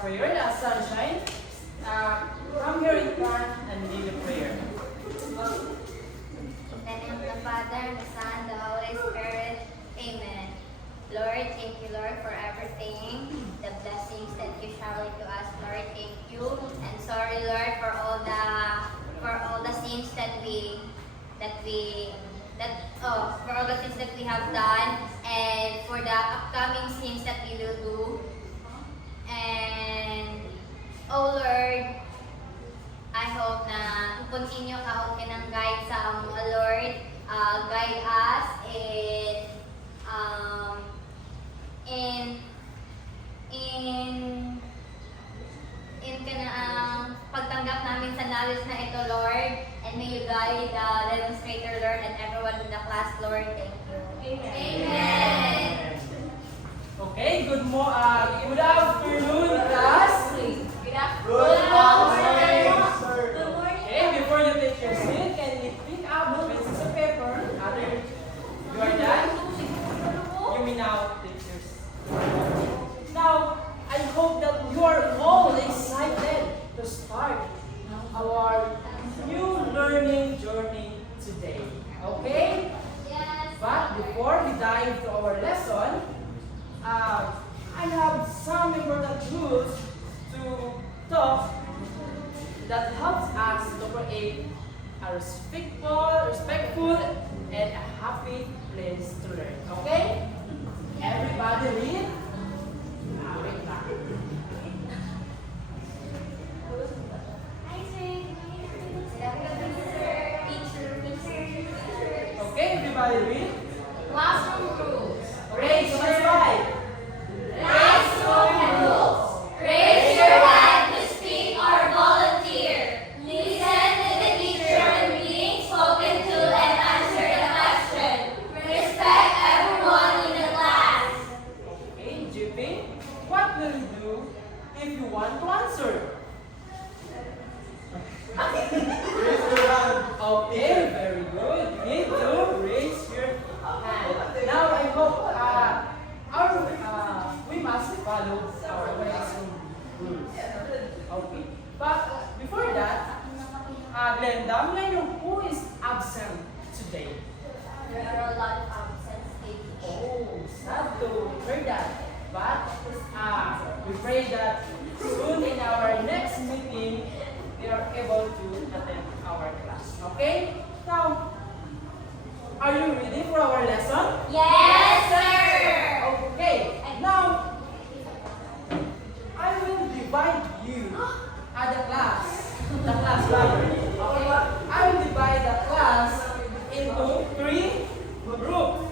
prayer, sunshine. Come here in front and lead the prayer. In the name of the Father, the Son, the Holy Spirit. Amen. Lord, thank you, Lord, for everything, the blessings that you showered to us, Lord. Thank you. And sorry, Lord, for all the sins for all the things that we have done, and for the upcoming sins that we will do. And oh Lord, I hope na continue ka okay ng guide sa amo, Lord. Guide us in kanang pagtanggap namin sa knowledge na ito, Lord. And may you guide the demonstrator, Lord, and everyone in the class, Lord. Thank you. Amen. Okay, good afternoon, class. Good Good morning, sir. Good morning. Okay, before you take your seat, can you pick up the pieces of paper? After you are done, you may now take your seat. Now, I hope that you are all excited to start our new learning journey today. Okay? Yes. But before we dive to our lesson, I have some important rules to talk that helps us to create a respectful, and a happy place to learn. Okay? Everybody read. Wait lang. Okay, everybody read. Classroom rules. Raise your right. Classroom rules. Raise your hand to speak or volunteer. Listen to the teacher when being spoken to and answer the question. Respect everyone in the class. Okay, JP, what will you do if you want to answer? Raise your hand. Okay, very good. You need to raise your hand. Now I hope we must follow our classroom rules. Okay. But before that, Glenda, may I know who is absent today? There are a lot of absence days. Oh, sad to hear that. But we pray that soon in our next meeting, we are able to attend our class. Okay? Now, are you ready for our lesson? Yes, sir. Okay. Now, I will divide you at the class library. Okay? I will divide the class into 3 groups.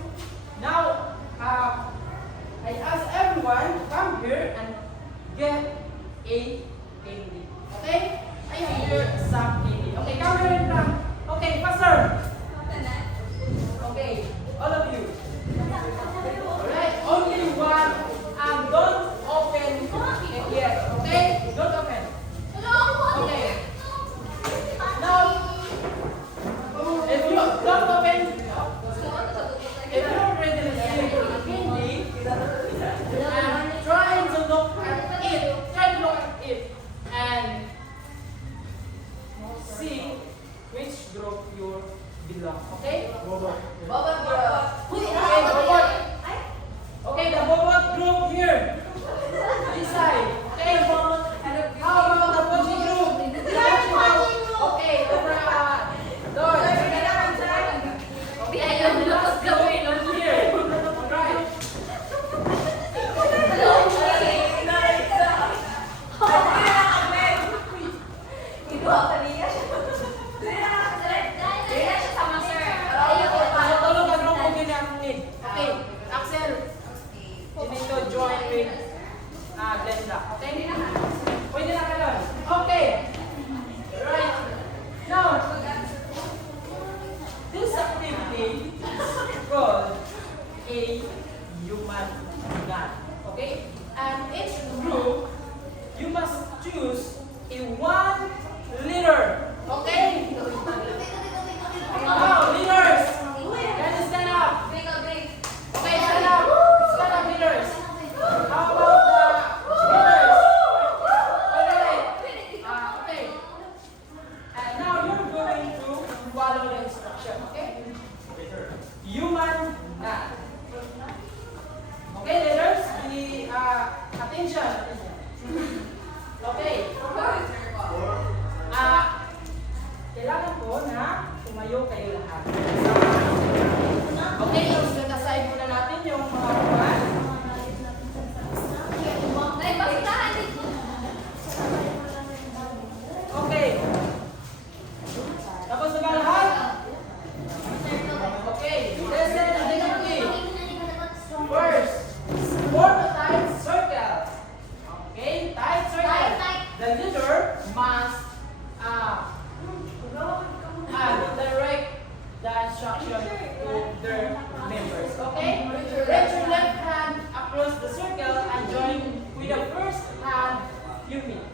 Now, I ask everyone to come here and get a candy. Okay? I have here some candy. Okay, come here in front. Okay, faster. Okay, all of you. Alright, only one. Don't open it yet. Okay? Don't open. Okay. Now, if you don't open, if you're already receiving the candy, try to look at it. Try to look at it and see which group you belong. Okay? Robot. Okay, Bobot. Okay, the Bobot group here. This side. Okay, how about the Pochi group? Okay, over door. Okay, and the last group here. Alright. Tulog ang group mo ginamit. Okay, Axel. You need to join with Glenda. Okay? Pwede na kayo. Okay. Right. Now, this activity is called a human gun. Okay? And each group, you must choose a 1 liter. Okay? Now, leaders, can you stand up? Okay, stand up. Stand up, leaders. How about the leaders? the leader must direct the instruction to their members. Okay? Raise your left hand across the circle and join with the first hand you meet.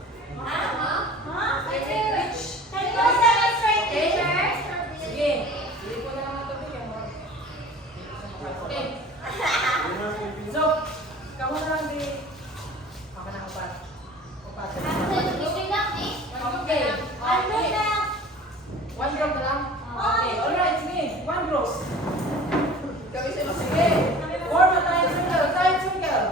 Sige. Hindi ko na lang natapik yan. Okay. So, kamu na lang di. Ako na upat. Upat. Okay. One drop na lang. Okay. Alright, sige. One drop. Sige. Form a tight circle. Tight circle.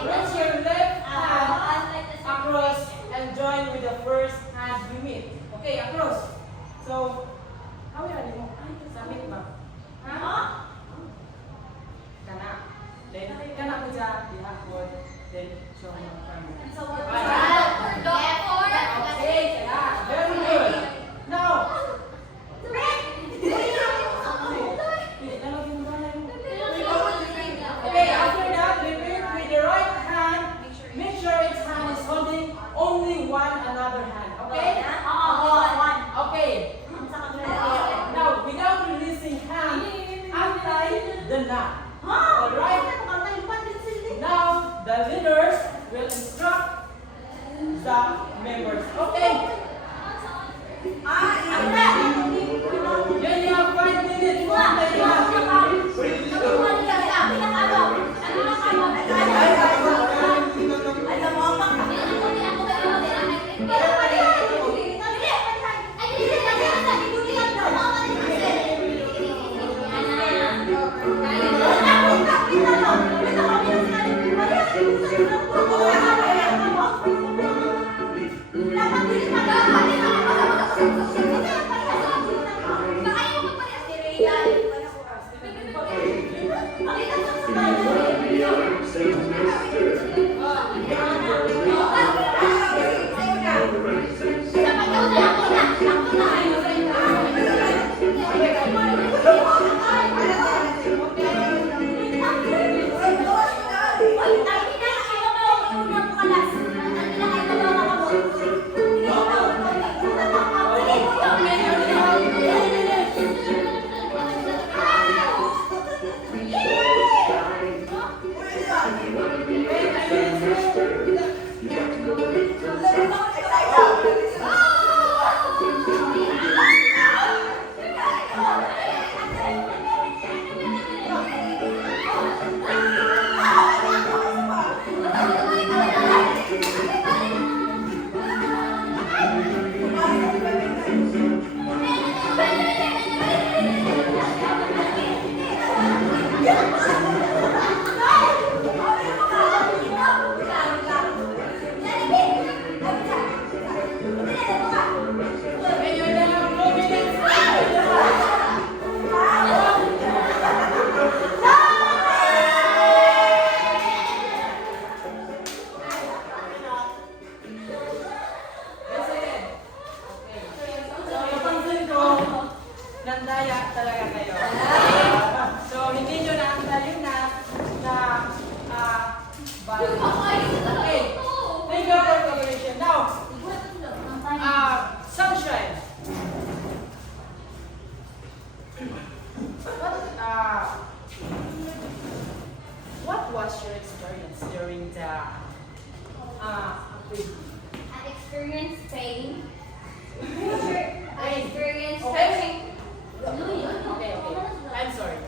Raise your left hand across and join with the first hand you meet. Okay, across. So, how are you? Submit ba? Kana. Then, kana ko dyan. Dihapon. Then, show mo ang camera. Okay, yeah. Very good. Now, okay, after that, repeat with the right hand. Make sure its hand is holding only one another hand. Okay? Okay. Now, without releasing hand, untie the knot. Alright? Now, the leaders will instruct the members. Okay? Then you have 5 minutes to untie the knot. Nandaya talaga kayo. So, hindi nyo na ang talim na okay. Thank you for cooperation. Now, sunshine. What was your experience during the activity? I experienced pain. I experienced Okay. stretching. Okay. I'm sorry.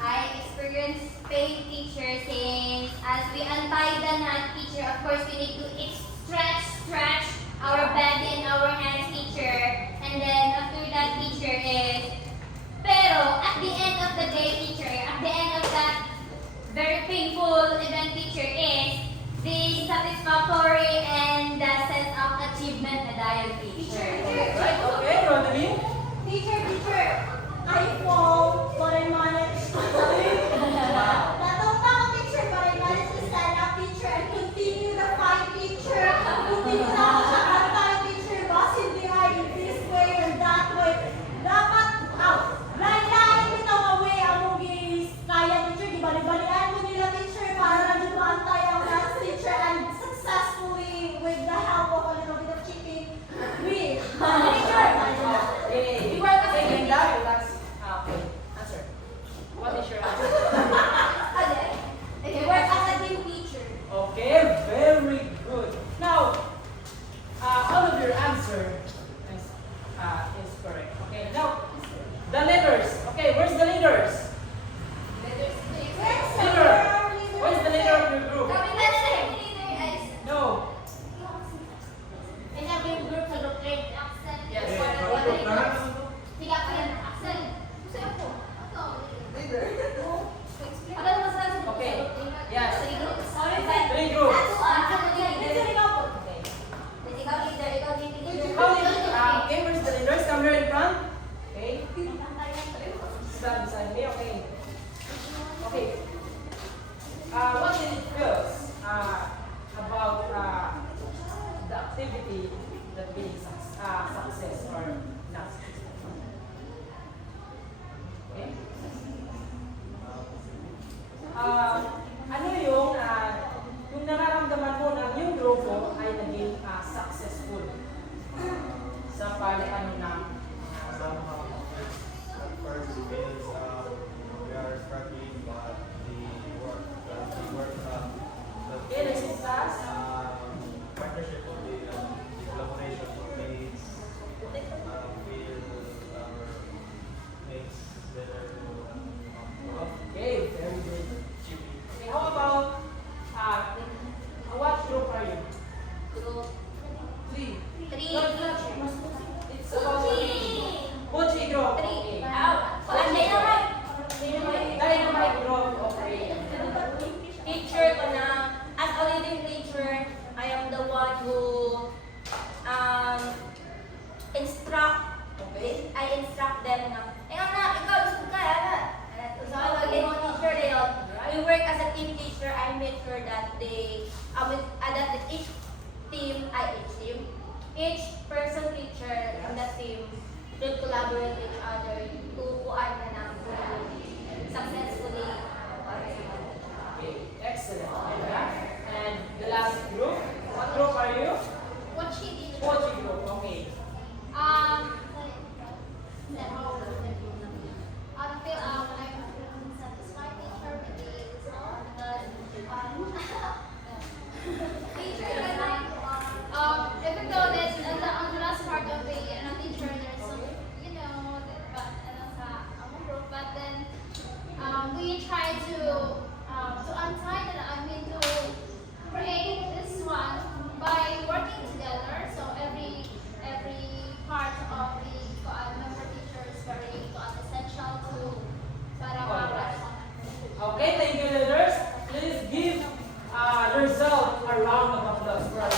I experienced pain, teacher, since as we untie the knot, teacher, of course we need to stretch our body and our hands, teacher. And then after that, teacher is, pero at the end of the day, teacher, at the end of that very painful event, teacher, is the satisfactory and the sense of achievement medal, teacher. Right? Okay, Rodeline? Teacher, I fall, but I managed to Natumpa ko, teacher, but I managed to stand up, teacher, and continue the fight, teacher. Continue na ako sa kanta, teacher, bossing behind this way and that way. Dapat, lain-lain bitaw nga way, among kaya, teacher, di bali-balian mo nila, teacher, para na di mo antay ang last, teacher, and activity that brings success or not successful. Okay? Ano yung nararamdaman mo na yung grupo ay naging successful sa pag-ano ng Somehow, at first is we are struggling, but the work, Okay, let's discuss. partnership of the collaboration of mates, will makes better to Okay, very good. Okay, how about what group are you? Group Three. 3. No, it's not. It's about Pochi group. Okay. Dynamite group. Okay. Teacher ko na, as a leading teacher, I am the one who instruct. Okay. I instruct them na, ikaw, gusto ka, So I was a teacher na yun. We work as a team teacher. I make sure that that each person teacher in the team should collaborate with each other to kuan na successfully. Okay. Excellent. And the last group. What group are you? What she did. Pochi group. Okay. I'm satisfied teacher with the result because teacher even though there's on the last part of the teacher there's some group, but then we try to untie to create this one by working together. So every part of the member teacher is very essential to Okay, thank you, leaders. Please give yourself a round of applause for us.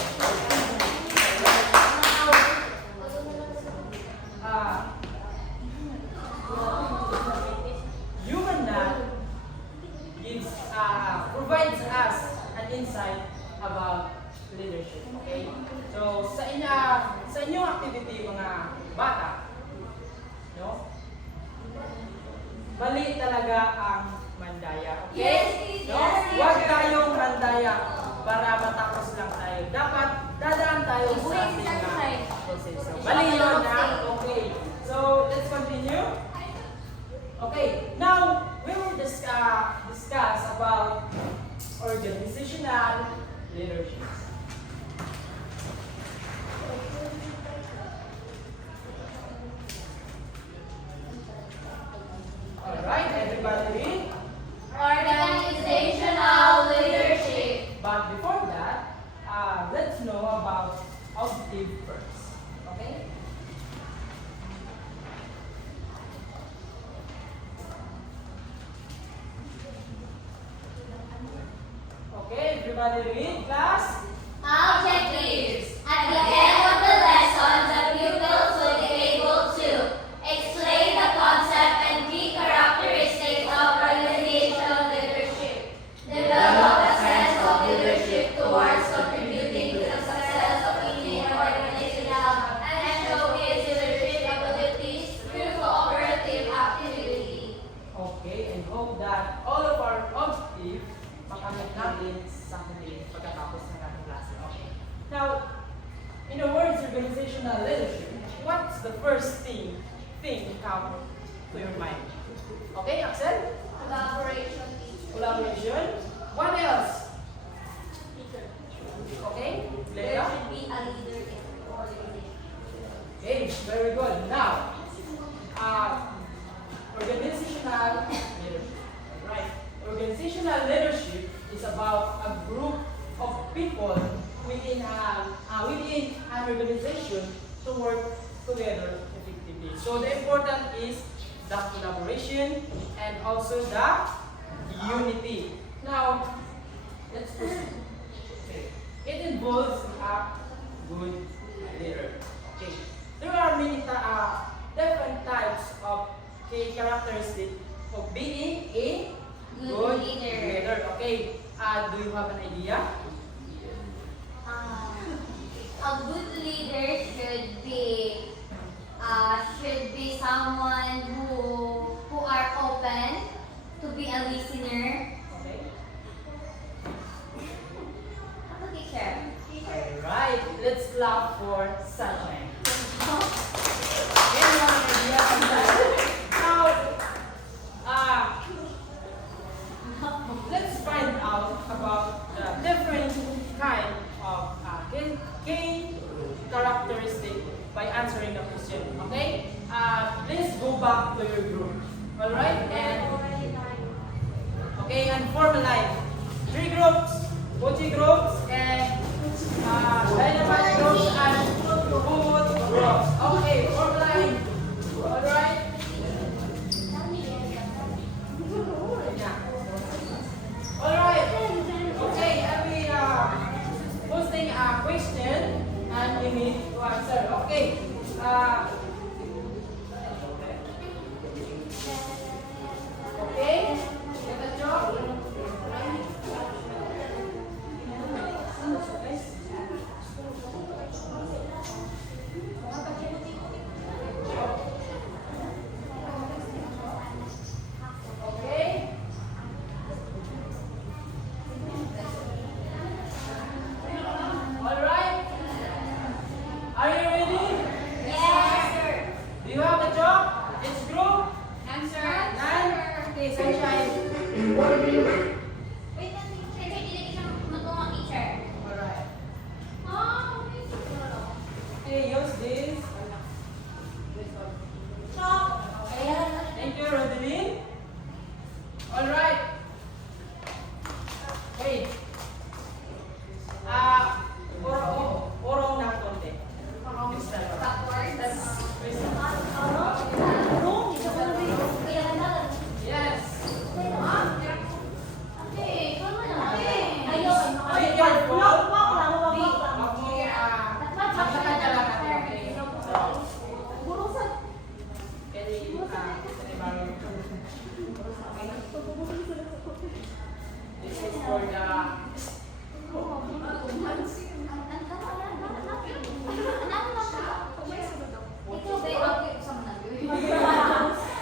Human provides us an insight about leadership. Okay? So, sa inyong activity, mga bata, no? Mali talaga ang mandaya. Okay? Yes, No? yes, Huwag teacher. tayong mandaya para matapos lang tayo. Dapat dadaan tayo sa Wait, ating side. proseso. Mali yun na. Okay. So, let's continue. Okay. Now, we will discuss about organizational leadership. Alright, everybody read. Organizational leadership. But before that, let's know about objective first. Okay? Okay, everybody read, class. Objectives. At the end of the lesson, the pupils will be able to explain the concept and key characteristics of organizational leadership, develop a sense of leadership towards contributing to the success of any organizational, and showcase leadership abilities through cooperative activity. Okay, and hope that all of our objectives makamit natin sa huli pagkatapos ng ating klase. Okay. Now, in the words organizational leadership, what's the first thing come to your mind? Okay, Axel? collaboration. Collaboration. What else? Okay, There Leila? should be a leader in the organization. Okay, very good. Now, organizational leadership. Right. Organizational leadership is about a group of people within an organization to work together effectively. So the important is the collaboration and also the unity. Now, let's proceed. Okay. It involves a good leader. Okay. There are many different types of characteristics of being a good leader. Okay. Do you have an idea? A good leader should be someone who are open to be a listener. Okay. Ako, teacher. Alright, let's clap for Sunshine. Again, one idea on that. Now, let's find out about the different kind of gay characteristic by answering the question. Okay? Please go back to your group. Alright? And form a line. 3 groups, Mochi groups, and Dynamite groups, and Mood groups. Okay, form a line. Alright? Alright. Okay, I'll be posting a question and you need to answer. Okay. Okay. Get the job. Okay. Alright. Are you ready? Yes, sir. Do you have a job? It's group? Answer. None? Okay, Sunshine. Wait lang, teacher. Hindi siya matulungan, teacher. Alright. Oh, Okay, use this. Thank you, Rodeline. Alright. Wait. Orong ng konti. backwards. Yes. Okay, tama na. Be careful. Huwag mo, magsakadya lang natin, okay? This is for the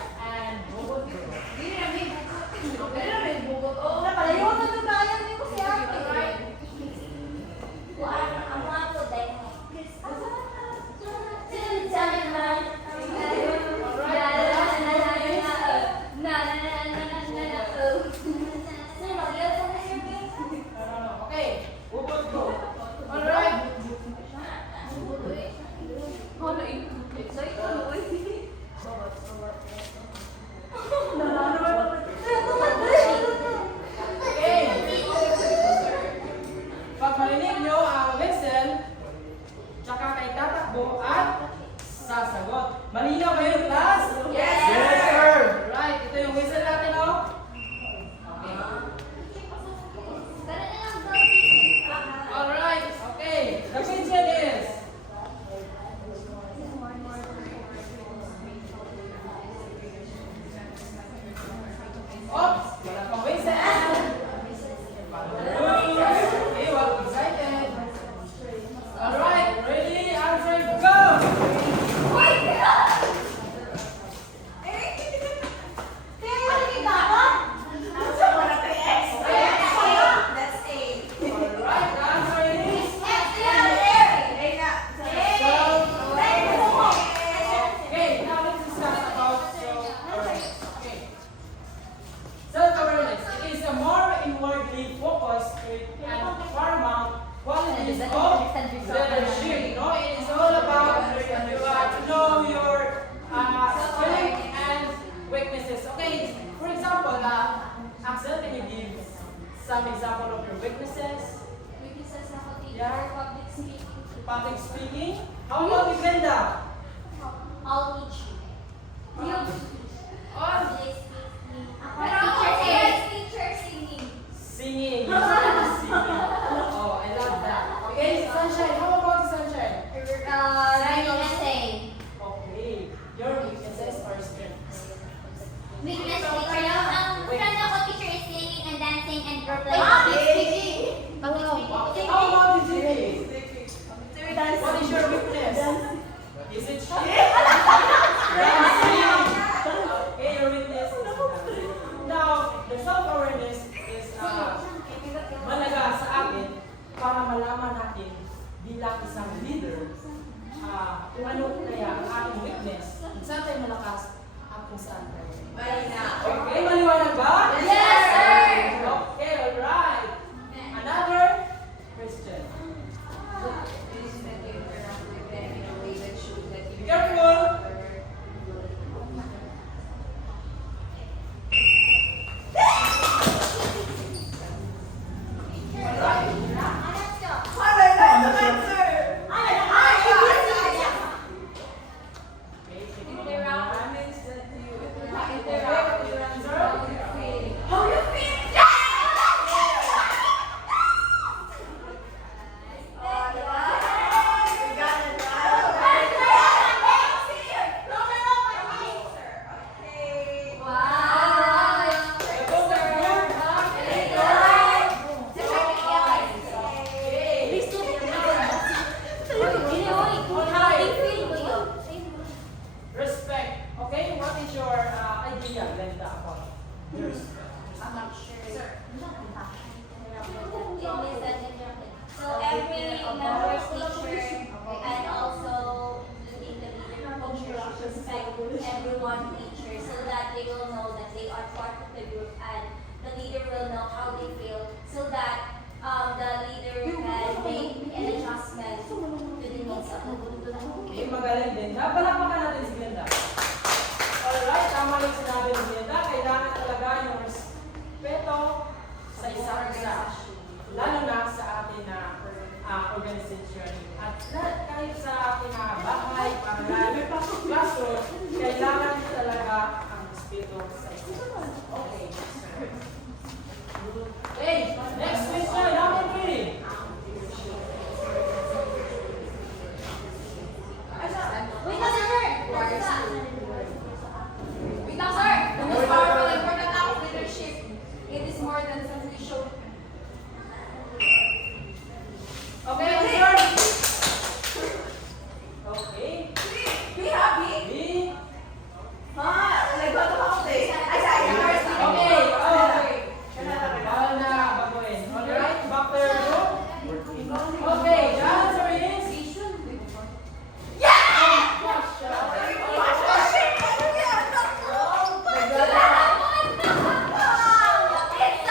and robot group. Okay, robot group. Alright. Okay. Pag marinig nyo ang whistle, tsaka kayo tatakbo at sasagot. Malinaw ba yun, class? Yes, Yes, sir. Right, ito yung whistle natin, oh. Okay. Alright, okay. The question is, oops, wala pang whistle. Okay, well, excited. Alright, ready, answer, go! Alright, the answer is okay, now let's discuss about self-awareness. Okay. Self-awareness. It is a more inwardly focused and paramount qualities of leadership. No, it is all about to know your strengths and weaknesses. Okay, for example, Axel, can you give some example of your weaknesses? Yeah. Public speaking. How about you, Glenda? I'll teach you. On Teacher singing. singing. You should singing. Oh, I love that. Okay, Sunshine. How about Sunshine? Writing essay. Okay. Your weaknesses or strengths? Weakness, teacher. Ang friend ako, teacher, is singing and dancing and public speaking. How about the GP? natin bilang isang leader, kung ano kaya ang aking weakness, kung saan tayo malakas, at kung saan tayo. Okay, maliwanag ba? Yes, sir! Okay, alright. Another question. Be careful. Okay, sige mo naman. Okay, what is your answer? Wow! Both of you. Respect. Okay, what is your idea, Glenda, about yours? So every member's teacher and also leading the leader culture should respect everyone teacher so that they will know that they are part of the group and the leader will know how they feel so that the leader can make an adjustment to the needs of the group. Okay, magaling din. Napalakpakan natin si Glenda. Alright, tama yung sinabi ni Glenda. Kailangan talaga yung respeto sa isa't isa. Lalo na sa ating organization. At kahit sa ating bahay, paaralan, classroom, kailangan talaga ang respeto sa isa't isa. Okay. Okay, next question, number 3. Wait, sir! Wait lang, sir. The most powerful and important act of leadership. It is more than simply show. Okay, answer. Okay. Be happy. B. Okay. Bawal na baguhin. Alright, back to your group. Okay, the answer is... It's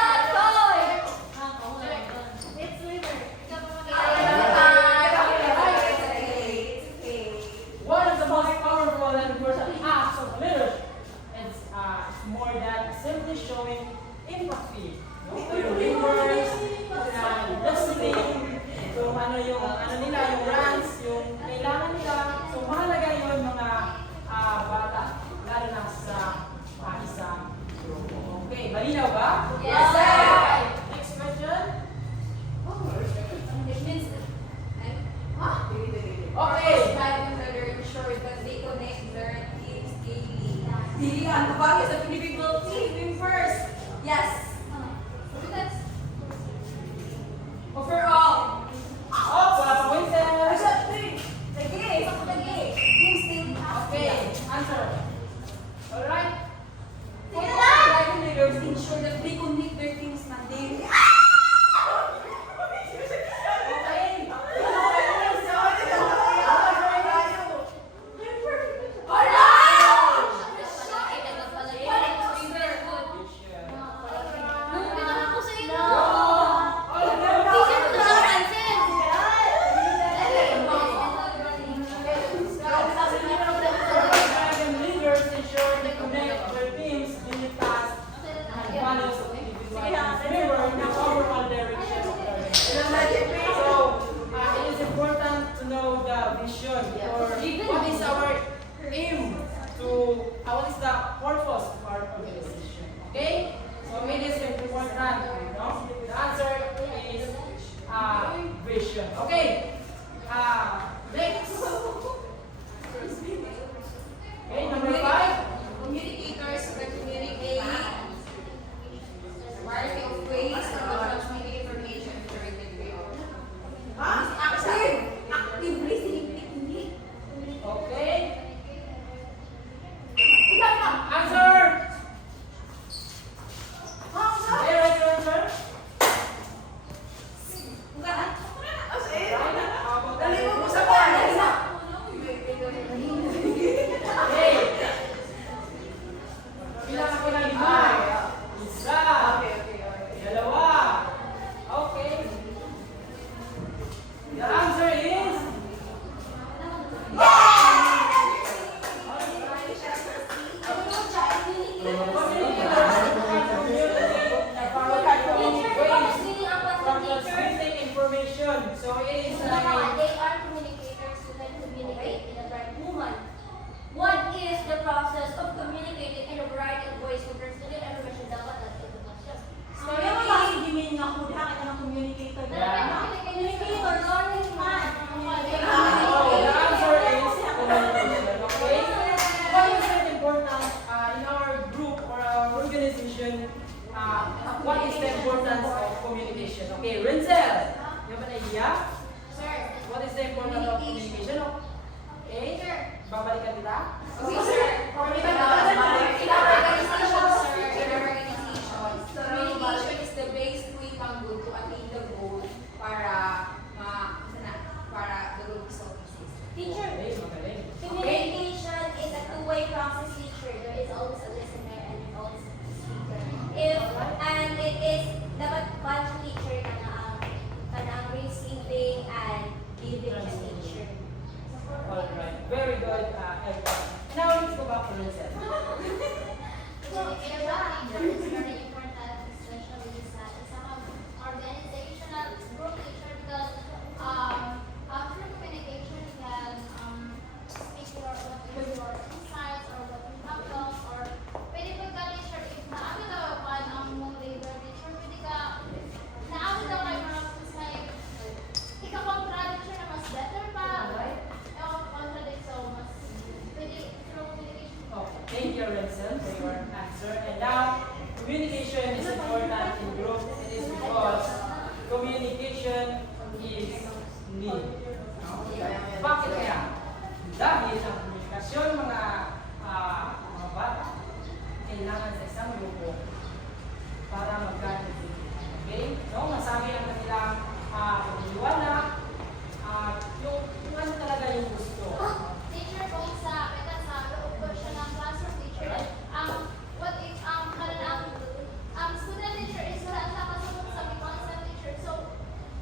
not going! One of the most powerful and important acts of leadership is more than simply showing empathy. To your members, listening, kung ano nila, yung rants, yung kailangan nila. So mahalaga yun mga bata, lalo na sa isang grupo. Okay, malinaw ba? Yes, sir! Next question. It means Okay. guiding the learning ensure that they connect their teams daily. Ang kapag sa individual team first. Yes. Overall. Oh, wala pang winter. Okay, answer. Alright. Guiding leaders ensure that they connect their teams daily. Okay. Leaders ensure they connect their teams in the task and values of individual mirror the overall direction of learning. So, it is important to know the vision or what is our aim to, what is the purpose of our organization. Okay? So, it is important. No? The answer is vision. Okay? Next. Okay, number 5. Communicators that communicate variety of ways to transmit information during the day. Active listening technique. Okay. Answer. Okay, right your answer. information. So it is They are communicators who can communicate in a right movement. What is the process of communicating in a variety of ways with student information dapat natin ito question. So, yung mga sigimin nga po, kita ng communicator. Yeah. Communicator, learning man. Oh, the answer is communication. Okay? What is it important in our group or our organization? What is the importance of communication? Okay, Renzel, you have an idea? Sir. What is the importance of communication? Okay? Sir. Babalikan kita? Okay, sir. In our organization, sir, communication is the base we can go to attain the goal para the goal is so easy. Teacher, Okay, magaling. communication is a two-way process, teacher. There is always a listener and there always a speaker. And it is dapat one teacher kanang receiving and giving the teacher. Alright, very good. Now let's go back to Renzel. Communication is very important, especially sa some organizational group teacher because through communication you can speak your insights or what you have done or pwede po ka teacher if naami daw ang mong labor teacher pwede ka naami daw kayo mga like ika-contradiction na mas better pa contradict so mas pwede through communication. Okay, thank you, Renzel, for your answer. And now, communication is important in group. It is because communication is need. Bakit kaya? Dahil ang komunikasyon mga bata kailangan sa isang grupo para magkakaroon. Okay? No, masabi ang kanilang pagliwanag at yung ano talaga yung gusto. Teacher po sa loob po siya ng classroom teacher. What if student teacher is wala sa kasunod sa may concept teacher. So,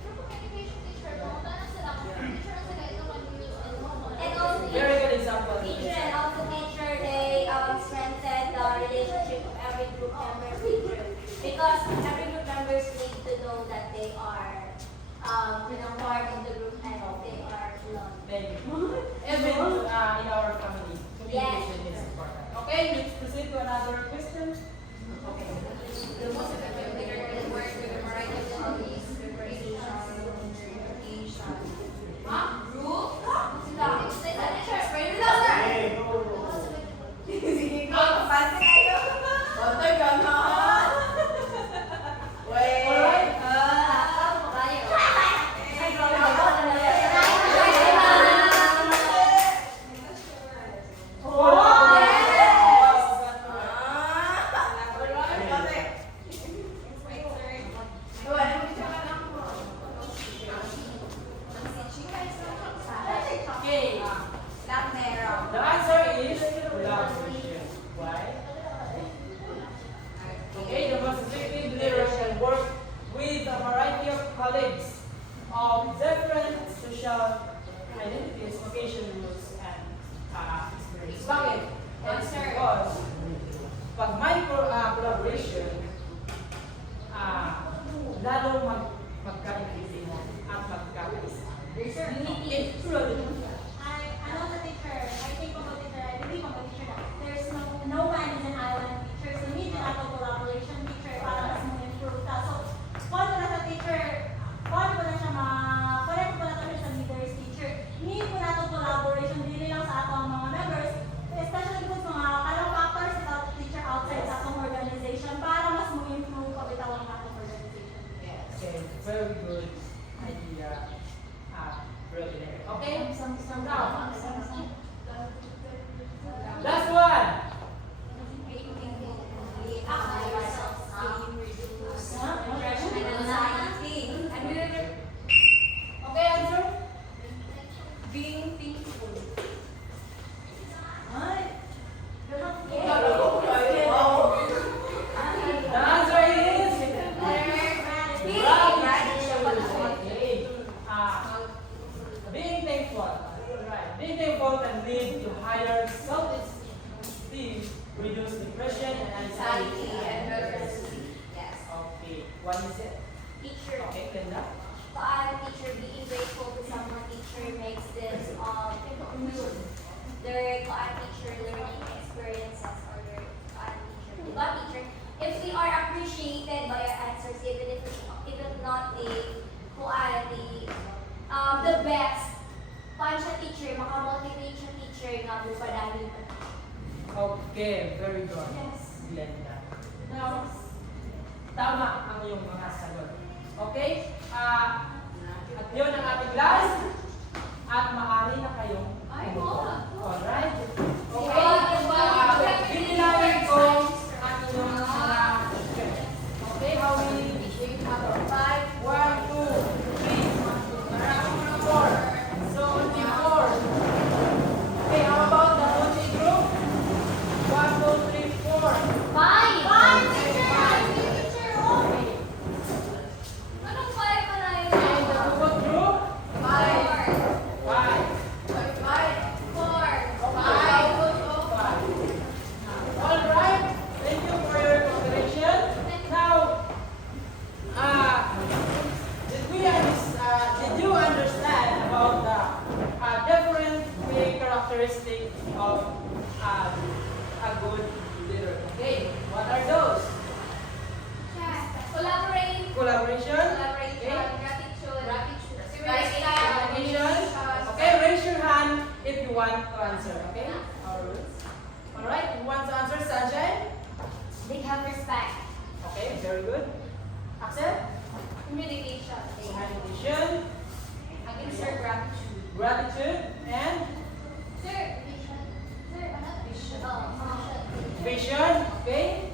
through communication teacher, pumunta na sila kung teacher na sila ito mag-use and normal. And also, Very good example. teacher and also teacher, they strengthen the relationship of every group member teacher. Because every group members need to know that they are part of the group and they are loved. Thank you. Even in our family, communication is important. Okay, let's proceed to another question. Okay. The most effective leader can work with a variety of hobbies, preparation, communication. Group? Sila. Explain mo lang, sir. Sige ko, kapante kayo. Bantay ka na. Wait. Alright. Okay. The answer is collaboration. Why? Okay, the most effective leader can work with a variety of colleagues of different social identities, vocation rules, and experience. Bakit? It's because pag may collaboration, lalong magkakaintindihan at magkakaisa. Unity. Ano sa teacher, I think about teacher, I believe about teacher that there's no man is an island teacher. So need na ito collaboration teacher para mas mo-improve ta. So, paano na sa teacher, paano ba na siya paano ba na siya sa leaders teacher? Need po na ito collaboration, dili lang sa atong mga members, especially kung mga kalang factors sa teacher outside sa atong organization para mas mo-improve pag itawang atong organization. Okay, very good. grateful to someone teacher makes this their teacher learning experiences or their teacher. Teacher, if we are appreciated by our answers, even not the best, paano siya teacher, makamotivate siya teacher nga mo pa dahil. Okay, very good. Yes. Glenda. Now, tama ang iyong mga sagot. Okay? At yun ang ating last. At maaari na kayong umupo. Alright? Okay? Binilawin ko ang inyong mga okay, how many? 5, 1, 2, 3, 4. So, only 4. Okay, how about the multi group? 1, 2, 3, 4. Bye! Bye, teacher! Teacher, oh! Anong five pa na yun? And the robot group? 5. Alright, thank you for your cooperation. Now, did you understand about the different characteristics of a good leader? Okay, what are those? Collaborate. Collaboration. Collaboration. Okay. Gratitude. Communication. Okay, raise your hand if you want to answer. Okay. Alright, who wants to answer? Sanjay. They have respect. Okay, very good. Axel. Communication. Communication. Exert gratitude. Gratitude and Sir. vision. Okay,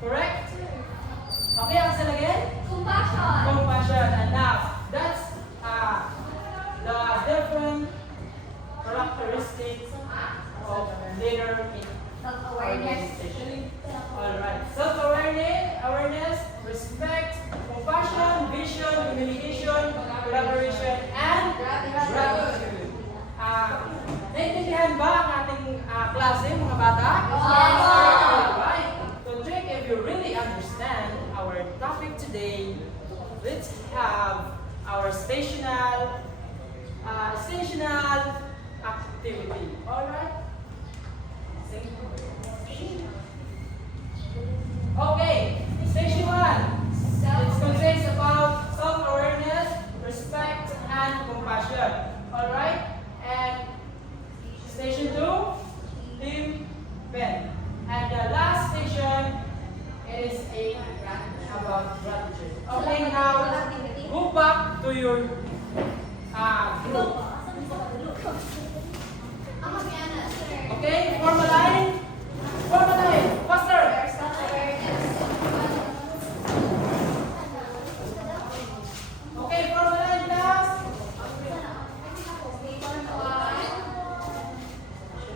correct. Okay, Axel again. Compassion. Compassion. And now that's the different characteristics of leader in organization. Alright. Self-awareness, respect, compassion, vision, communication, collaboration, and gratitude. Naintindihan ba ang ating klase, mga bata? Yes, sir. Alright. So check if you really understand our topic today. Let's have our stational activity. Alright? Okay, station 1. It contains about self-awareness, respect, and compassion. Alright? And station 2, team pen. And the last station is about gratitude. Okay, now go back to your group. Okay, formal line, faster. Okay, formal line, class.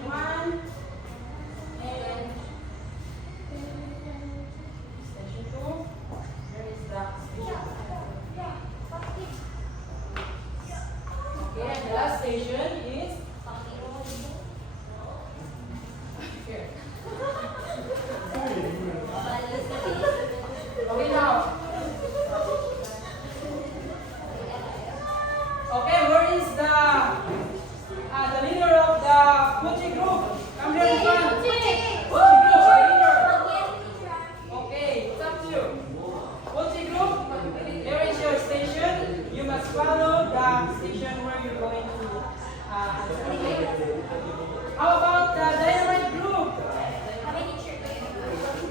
One, and station 2. There is the station. Okay, and the last station is here. Okay, now. Okay, where is the leader of the Puchi group? Come here in front. Puchi group, the leader. Okay, it's up to you. Puchi group, here is your station. You must follow the station where you're going to answer. How about the Dynamite group?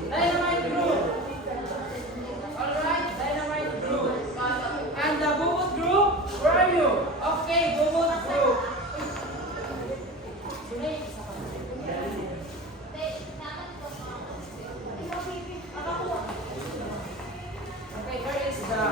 Dynamite group. Alright, Dynamite group. And the Bubut group, where are you? Okay, Bubut group. Okay, here is the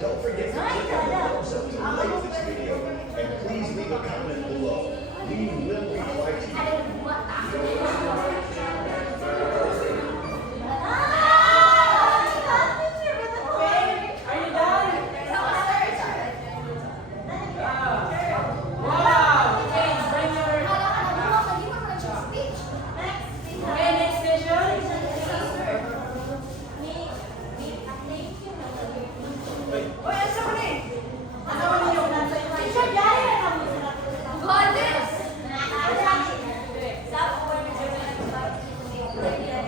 Don't forget to click on the thumbs up to like this video, and please leave a comment below. We will reply to you. Are you done? Wow! Okay, bring your... Okay, next station. Uy, asa mo ni? Asa mo ninyo? Goddess! Okay.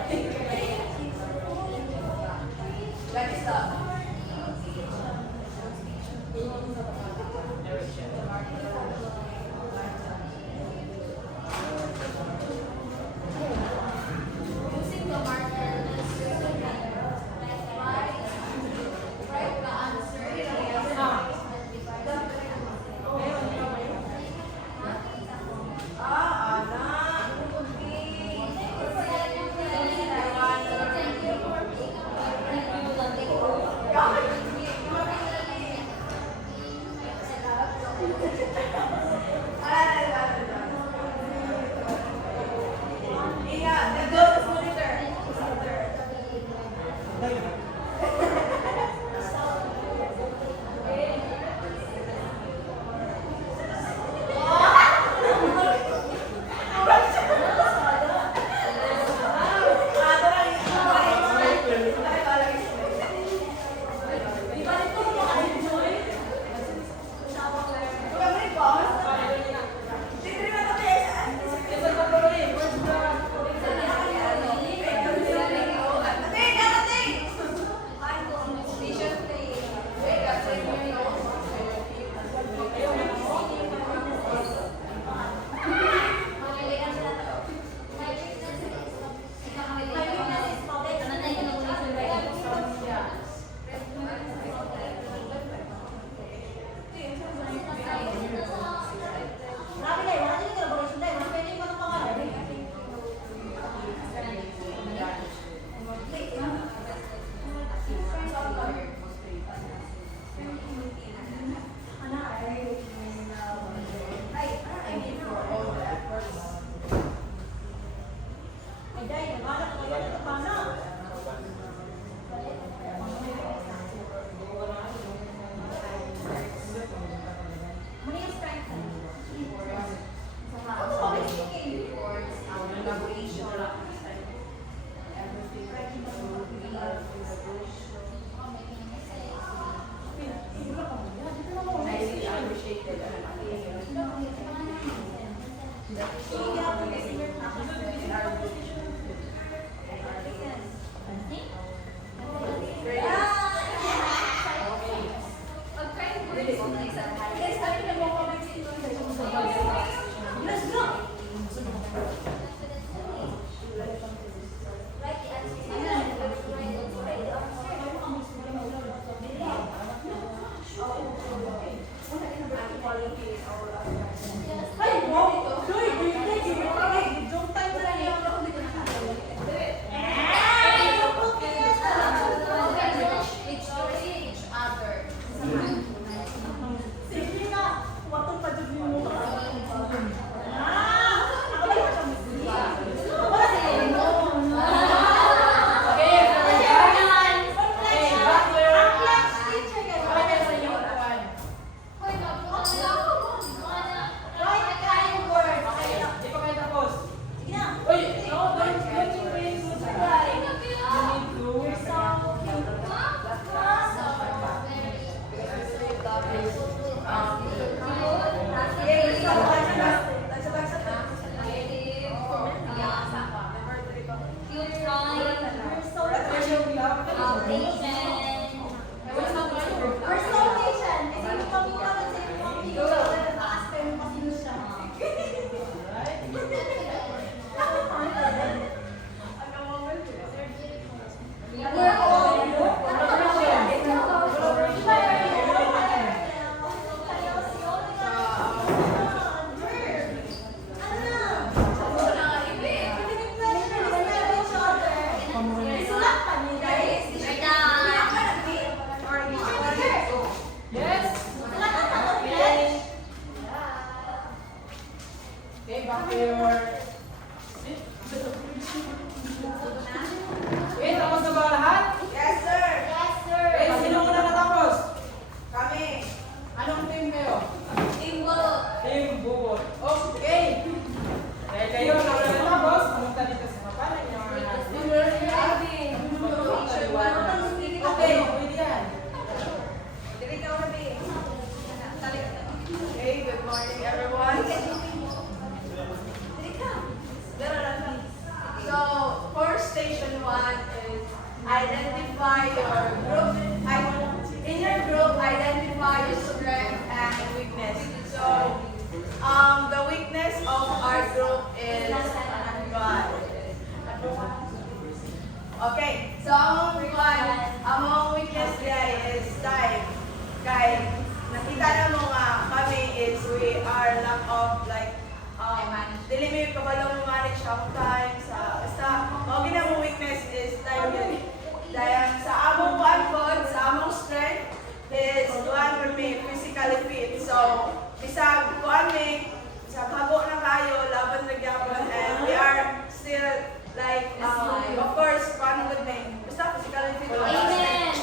to your seat. Okay, tapos na ba lahat? Yes, sir. Yes, sir. Okay, sino muna natapos? Kami. Anong team kayo? Timbo. Team Bubot. Okay. Kaya kayo na wala natapos, pumunta dito sa harapan ng inyong mga teamers. Okay, pwede yan. Okay, good morning, everyone. So, for station 1 is identify your group. In your group, identify your strength and weakness. So, the weakness of our group is God. Okay, so among weakness there is time. Kay nakita na mo nga kami is we are lack of like dili mi kabalong manage ang time sa basta mao gina mo weakness is time yun. Dahil sa among one sa among strength is kuan for me physically fit. So bisag kuan mi sa hago na kayo laban na gyapon and we are still like of course kuan good me basta physically fit. Amen.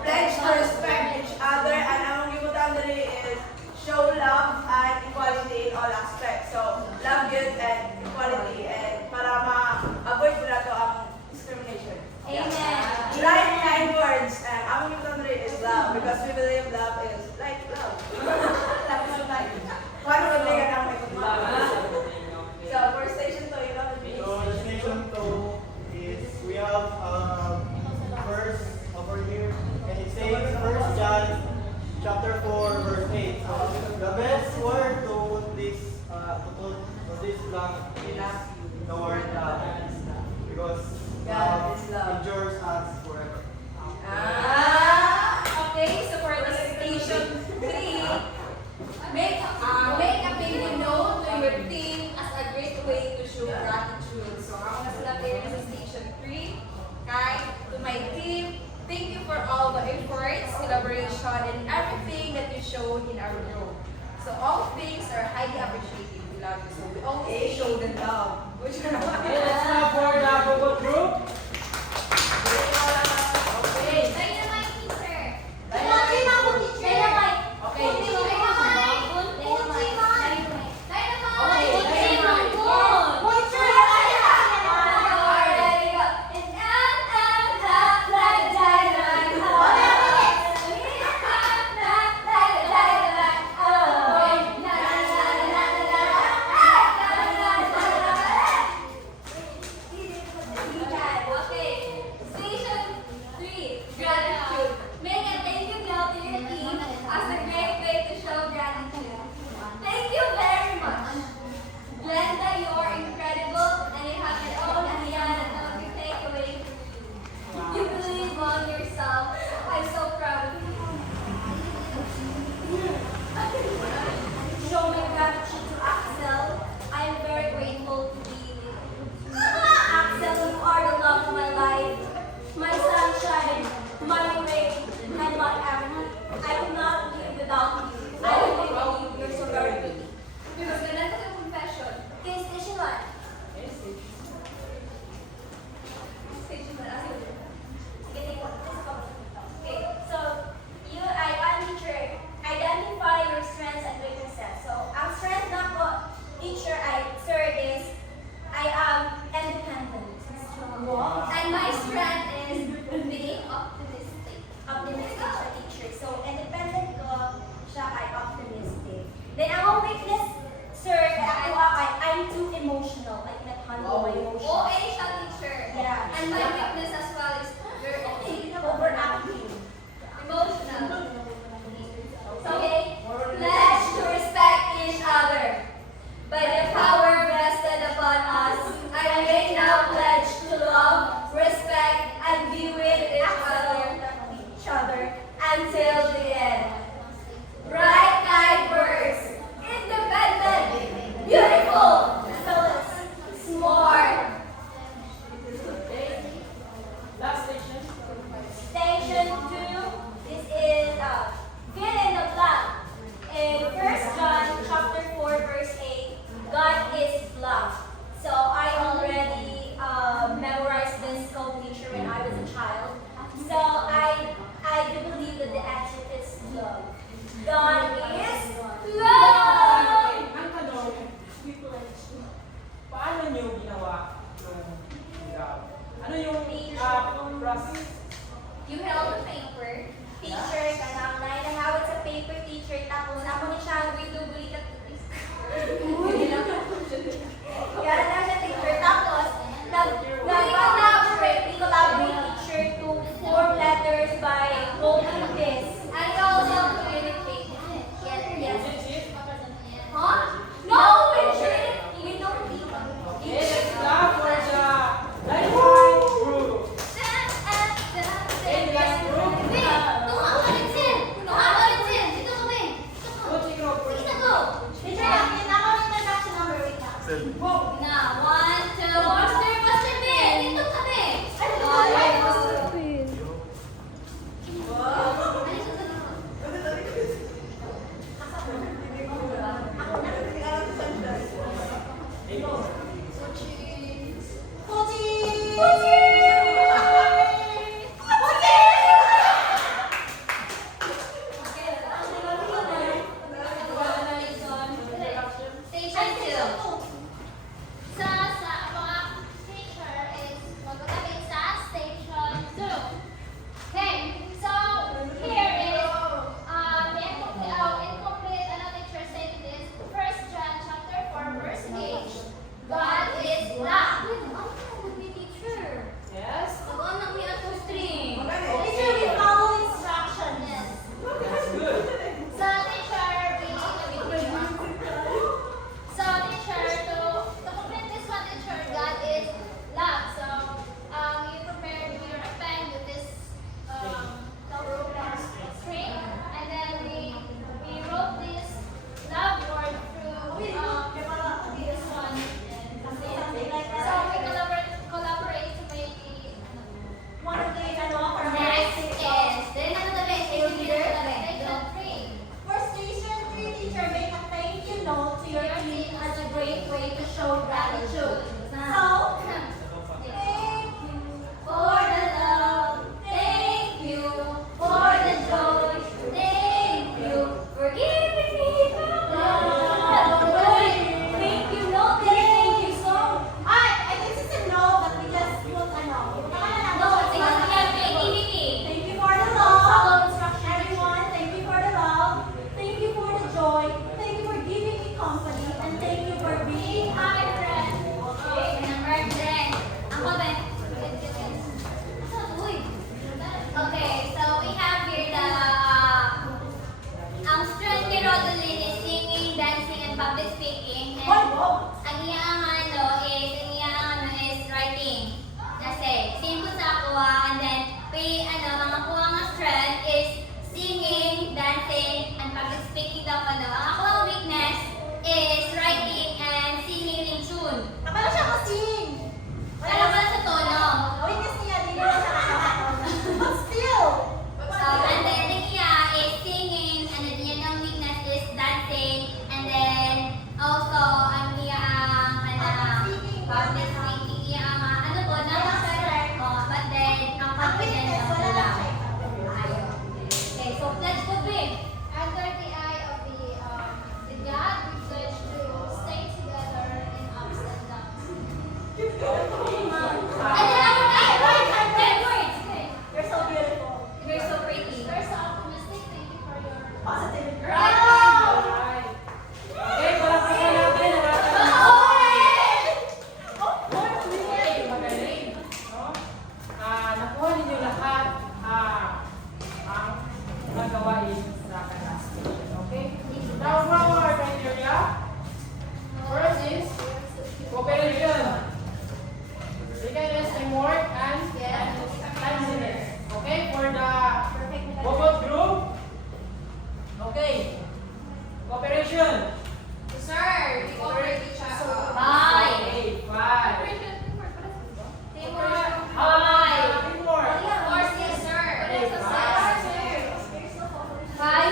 Pledge to respect each other and among gibutan diri is show love and equality in all aspects. So love good and equality and para ma-avoid nila to ang discrimination. Amen. Like 9 words and among gibutan diri is love because we believe love is like love. Love is like. Paano ba ligan ang may So for station 2, you know the So the station 2 is we have verse over here and it says 1 John chapter 4 verse 8. So the best word to put this blank is the word love because God is love. endures us forever. Okay, so for the station 3, Make a baby note to your team as a great way to show gratitude. So, ako na sila sa Station 3. Kay, to my team, thank you for all the efforts, collaboration, and everything that you showed in our group. So, all things are highly appreciated. We love you. So, we always show the love. Which are Okay, let's now for the Bubot group. Okay. Dynamite teacher. Emoji na ako, teacher. Dynamite. Okay. Dynamite. Show my gratitude to Axel. I am very grateful to be with you. Axel, you are the love of my life, my sunshine, my rain, and my everything. I cannot live without you. I will live with you. You're so very good. Because the next confession. Okay, station 1. Station 1. Okay, so you, I'm teacher. Identify your strengths and weaknesses. So, ang strength na ko, teacher, sir, is I am independent. And my strength is being optimistic. Optimistic siya, teacher. So, independent ko, siya ay optimistic. Then, ang weakness, sir, kaya ako I'm too emotional. I cannot handle my emotions. OA siya, teacher. Yeah. And my weakness as well is very Overacting. emotional. Okay? Pledge to respect each other. By the power vested upon us, I may now pledge to love, respect, and be with each other until the end. Bright light bursts, independent, beautiful, smart. Last station. Station 2, this is fill in the blank. In 1 John chapter 4 verse 8, God is teacher, tapos ako ni siya, We do believe that kaya na siya teacher, tapos nag-collaborate teacher to form letters by holding this. And you also communicate. Yes. Huh? No, we don't need Let's clap for the Diamond Group. Wait, tunga ka rin, Sil. Tunga ka rin, Sil. Dito kami. Coach, ikaw first. Sige na go. Teacher, nakita ko yung introduction number, wait lang. Na, 1, 2, Pastor Ben. Dito kami. Station 2. Sa mga teacher is magkakabit sa station 2. Okay, so here is incomplete teacher said this 1 John chapter 4 verse 8. God is love. Would be teacher. Yes. Nag-on na kaya to string. Teacher, we follow instructions. Yes. That's good. So teacher, to complete this one, teacher, God is love. So you prepared your pen with this string, and then we wrote this love word through this one. So we collaborate to make One of the, next is then another station 3. For station 3, teacher, make a thank you note to your team as a great way to show gratitude. So, thank you for the love. Thank you for the joy. Thank you for giving me the love. Thank you, no, thank you so. This is a no, but we just put a no. No, because we have creativity. Thank you for the love. Follow instruction, everyone. Thank you for the love. Thank you for the joy. Thank you for giving me company. And thank you for being my friend. Okay, number 10. Ako ba? Okay, so we have here the strength ni Rodeline is singing, dancing, and public speaking. And ang iyang is writing. Kasi, simple sa ako and then mga kuha nga strength is singing, dancing, and public speaking daw pa daw. Ang ako ang weakness is writing and singing in tune. Paano siya mag-sing? Pero wala sa tono. Weakness niya, di ba siya nakakataon? But still. And then the iya is singing, and then iya ng weakness is dancing, and then also ang iya public speaking, iya ang ano po, but then ang confidence ang wala. Ayaw. Okay, so let's go big. Under the eye of the God, we pledge to stay together in ups and downs. And then our words. Okay. You're so beautiful. You're so pretty. You're so optimistic. Thank you for your Positive. right. Alright. Okay, palakpakan natin ang ating Okay, magaling. No? Nakuha ninyo lahat ang nagawain sa class. Okay? Now, from our criteria, first is cooperation. Second is teamwork and kindness. Okay, for the robot group. Okay. Cooperation. Sir, we already checked out. Bye. Okay, 5. Teamwork. Teamwork. Or six, sir. Okay, 5. 5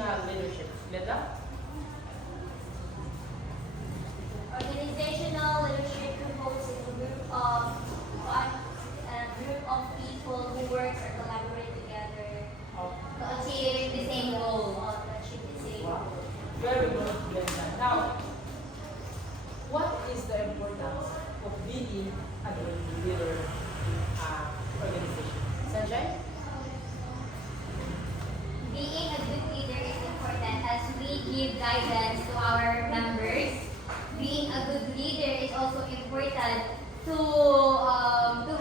organizational leadership. Glenda? Organizational leadership composes a group of people who work or collaborate together Oh, To achieve the same goal. to achieve the same wow. goal. Very good, Glenda. Now, what is the importance of being a good leader in an organization? Sanjay? Being a good leader is important as we give guidance to our members. Being a good leader is also important to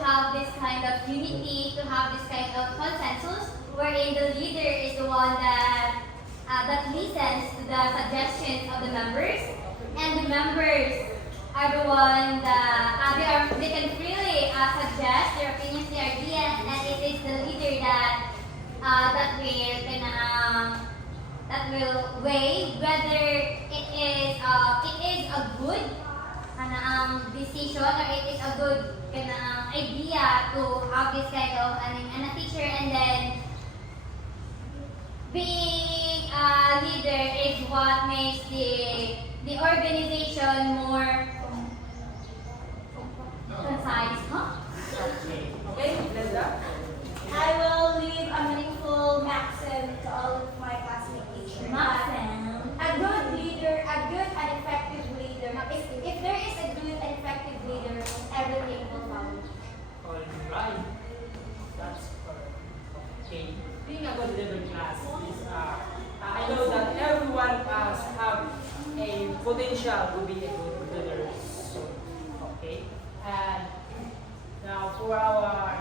have this kind of unity, to have this kind of consensus, wherein the leader is the one that listens to the suggestions of the members, and the members are the one that they can freely suggest their opinions, their ideas, and it is the leader that will weigh whether it is a good decision or it is a good idea to have this kind of a teacher, and then being a leader is what makes the organization more concise. Huh? Okay. Okay, Glenda? I will leave a meaningful maxim to all of my classmate teachers. Maxim. A good leader, a good and effective leader. If there is a good and effective leader, everything will follow. Alright. That's correct. Okay. Being a good leader class is, I know that every one of us have a potential to be a good leader. So, okay. And now for our